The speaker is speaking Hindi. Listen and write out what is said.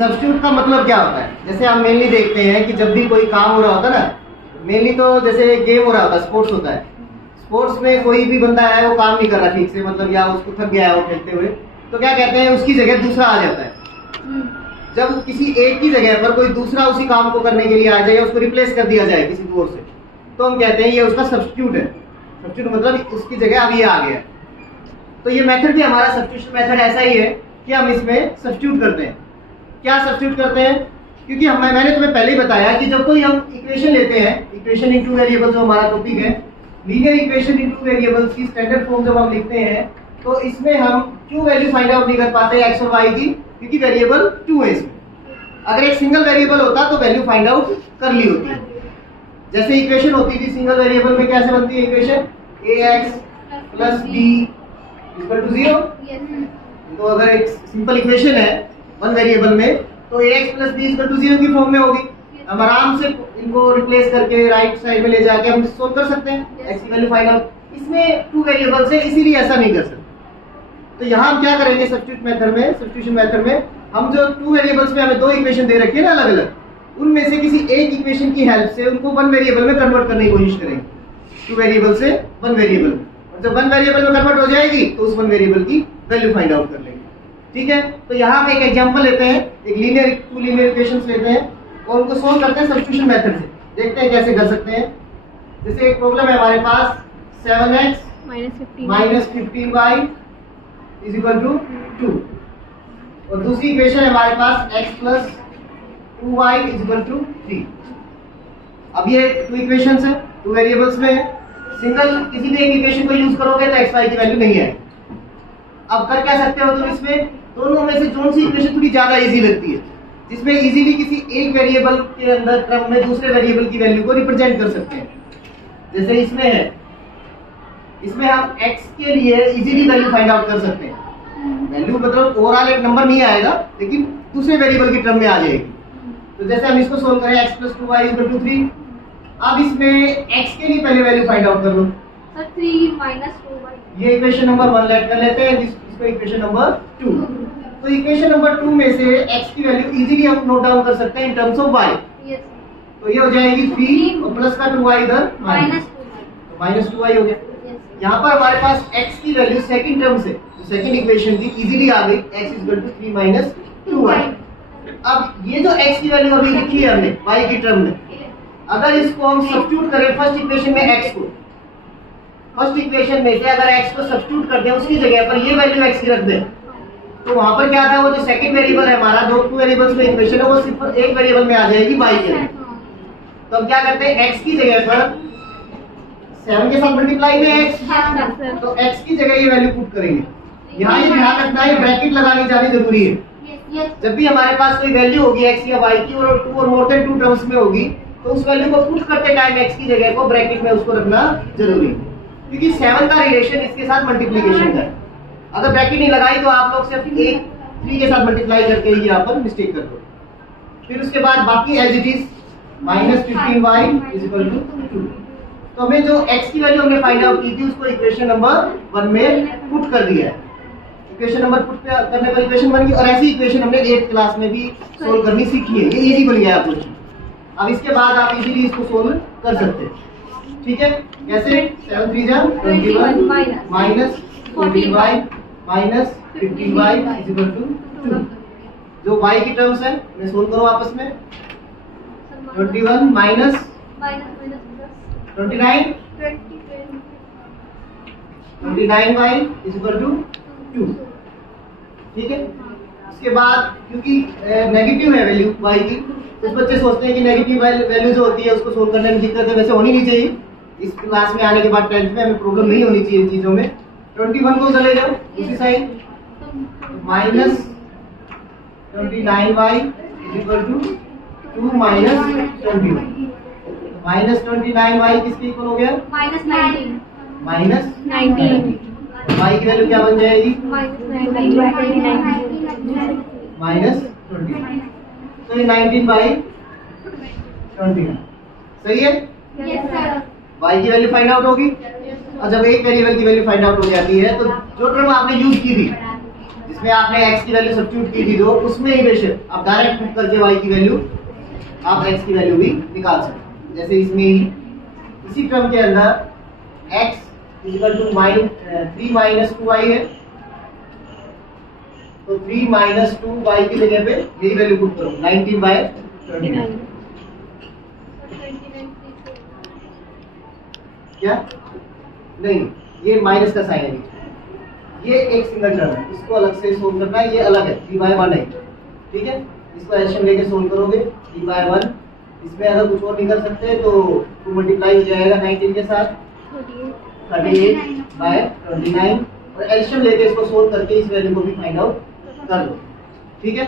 सब्स्टिट्यूट का मतलब क्या होता है? जैसे हम मेनली देखते हैं कि जब भी कोई काम हो रहा होता है ना, मेनली तो जैसे गेम हो रहा होता है, स्पोर्ट्स होता है, स्पोर्ट्स में कोई भी बंदा है वो काम नहीं कर रहा ठीक से, मतलब या उसको थक गया है वो खेलते हुए, तो क्या कहते हैं उसकी जगह दूसरा आ जाता है। जब किसी एक की जगह पर कोई दूसरा उसी काम को करने के लिए आ जाए या उसको रिप्लेस कर दिया जाए किसी और से, तो हम कहते हैं ये उसका सब्स्टिट्यूट है। सब्स्टिट्यूट मतलब उसकी जगह अब ये आ गया। तो ये मेथड भी हमारा सब्स्टिट्यूशन मेथड ऐसा ही है कि हम इसमें सब्स्टिट्यूट करते हैं। क्या सब्स्टिट्यूट करते हैं? क्योंकि मैंने तुम्हें पहले ही बताया कि जब कोई हम इक्वेशन लेते हैं, इक्वेशन इन टू वेरिएबल्स जो हमारा टॉपिक है, linear equation in two variables की स्टैंडर्ड फॉर्म जब हम लिखते हैं तो इसमें हम क्यों वैल्यू फाइंड आउट नहीं कर पाते एक्स और वाई की, क्योंकि वेरिएबल 2 है इसमें। अगर एक सिंगल वेरिएबल होता तो वैल्यू फाइंड आउट कर ली होती। जैसे इक्वेशन होती थी सिंगल वेरिएबल में, कैसे बनती है equation? ax plus b equal to 0। तो अगर एक सिंपल इक्वेशन है वन वेरिएबल में तो ax plus b equal to 0 की फॉर्म में होगी। हम आराम से इनको रिप्लेस करके राइट साइड में ले जाके हम सोल्व कर सकते हैं x की वैल्यू फाइंड आउट। इसमें 2 वेरिएबल्स है इसीलिए ऐसा नहीं कर सकते। तो यहाँ हम क्या करेंगे सब्स्टिट्यूट मेथड में, सब्स्टिट्यूशन मेथड में हम जो 2 वेरिएबल्स में हमें 2 इक्वेशन दे रखी है ना अलग अलग, उनमें से किसी एक इक्वेशन की हेल्प से उनको 1 वेरिएबल में कन्वर्ट करने की कोशिश करेंगे। 2 वेरिएबल से 1 वेरिएबल में, और जब 1 वेरिएबल में कन्वर्ट हो जाएगी तो उस 1 वेरिएबल की वैल्यू फाइंड आउट कर लेंगे। ठीक है, तो यहाँ हम एक एग्जांपल लेते हैं, एक टू लीनियर इक्वेशंस लेते हैं और उनको सोल्व करते हैं सब्स्टिट्यूशन मेथड से। देखते हैं कैसे कर सकते हैं। जैसे एक प्रॉब्लम है हमारे पास 7x minus 15y is equal to 2, और दूसरी इक्वेशन है हमारे पास x plus 2y is equal to 3। अब ये 2 इक्वेशंस है, 2 वेरिएबल्स में सिंगल किसी भी एक इक्वेशन को यूज करोगे तो x y की वैल्यू नहीं है। अब कर क्या सकते हो तुम इसमें, दोनों में से कौन सी इक्वेशन थोड़ी ज्यादा इजी लगती है, जिसमें इजीली किसी एक वेरिएबल के अंदर क्रम में दूसरे वेरिएबल की वैल्यू को रिप्रेजेंट कर सकते हैं। जैसे इसमें है, इसमें हम x के लिए इजीली वैल्यू फाइंड आउट कर सकते हैं। वैल्यू मतलब ओवरऑल एक नंबर नहीं आएगा लेकिन दूसरे वेरिएबल की टर्म में आ जाएगी। तो जैसे हम इसको सोल्व करें x plus 2y equal to 3। अब इसमें x के लिए पहले वैल्यू फाइंड आउट कर लो। सर 3 माइनस 2y, ये इक्वेशन नंबर 1 लेट कर लेते हैं, इसको इक्वेशन नंबर 2। तो इक्वेशन नंबर 2 में से x की वैल्यू इजीली हम नोट डाउन कर सकते हैं in terms of y। Yes तो ये हो जाएगी 3 और प्लस का 2y इधर माइनस माइनस 2y हो गया। यहाँ पर हमारे पास x की वैल्यू सेकंड टर्म से, सेकंड इक्वेशन की इजीली आ गई, x equal to 3 minus 2y। अब ये जो x की वैल्यू अभी लिखी है हमने y की टर्म में, अगर इसको हम सब्स्टिट्यूट करें फर्स्ट इक्वेशन में x को, फर्स्ट इक्वेशन में से अगर x को सब्स्टिट्यूट कर दें उसकी जगह पर ये वैल्यू x की रख दें, तो वहां पर क्या था, वो जो सेकंड वेरिएबल है हमारा, दो 2 वेरिएबल्स में इक्वेशन है, वो सिर्फ एक वेरिएबल में आ जाएगी y के लिए। तो हम क्या करते हैं, x की जगह पर 7 के साथ मल्टीप्लाई में x, तो x की जगह ये वैल्यू पुट करेंगे। यहाँ ये ध्यान रखना है ब्रैकेट लगानी जानी जरूरी है। जब भी हमारे पास कोई वैल्यू होगी x या y की और 2 और मोर देन 2 टर्म्स में होगी, तो उस वैल्यू को पुट करते टाइम x की जगह को ब्रैकेट में उसको रखना जरूरी है, क्योंकि 7 का रिलेशन इसके साथ मल्टीप्लिकेशन का है। अगर ब्रैकेट नहीं लगाई तो आप लोग सिर्फ 3 के साथ मल्टीप्लाई करके ही यहाँ पर मिस्टेक कर दो। फिर उसके बाद बाकी as it is minus 15y is equal to 2। तो हमें जो x की वैल्यू हमने फाइंड आउट की थी उसको इक्वेशन नंबर 1 में पुट कर दिया है। इक्वेशन नंबर पुट करने पर इक्वेशन बन गई, और ऐसी इक्वेशन हमने 8th क्लास में भी सोल्व करनी सीखी है। ये इजी बन गया है क्वेश्चन। अब इसके बाद आप इजीली इसको सोल्व कर सकते हैं। ठीक है, कैसे? 7 3 जा 21 minus 14y minus 15y is equal to 2। जो y की टर्म्स है मैं सोल्व करो आपस में। 21 minus 29 29y is equal to 2। ठीक है, उसके बाद क्योंकि नेगेटिव है वैल्यू y की, कुछ बच्चे सोचते हैं कि नेगेटिव वैल्यू जो होती है उसको सोल्व करने में दिक्कत है, वैसे होनी नहीं चाहिए। इस क्लास में आने के बाद 10th में हमें प्रॉब्लम नहीं होनी चाहिए इन चीजों में। 21 को चले जाओ उसी side, minus 29y is equal to 2 minus 21। Minus 29y किसके इक्वल हो गया? Minus 19 minus 19। y की वैल्यू क्या बन जाएगी? माइनस 20। तो ये 19 बाई 20 सही है। Yes sir. y की वैल्यू फाइंड आउट होगी, और जब एक वेरिएबल की वैल्यू फाइंड आउट हो जाती है तो जो टर्म आपने यूज की थी इसमें आपने x की वैल्यू सब्स्टिट्यूट की थी जो उसमें ही बेशक आप डायरेक्ट पुट करके y की वैल्यू आप x की वैल्यू भी निकाल सकते हैं। जैसे इसमें ही इसी क्रम के अंदर x equal to 3 minus 2y है, तो 3 माइनस 2y की जगह पे यही वैल्यू पुट करो 19/29। क्या नहीं, ये माइनस का साइन है, ये एक सिंगल टर्म है, इसको अलग से सोल्व करना है, ये अलग है 3/1 है, ठीक है। इसको एलसीएम लेके सोल्व करोगे 3/1, इसमें अगर कुछ और नहीं कर सकते तो 2 मल्टीप्लाई हो जाएगा 19 के साथ 38/29 और एलसीएम लेके इसको सोल्व करके इस वैल्यू को भी फाइंड आउट कर लो, ठीक है।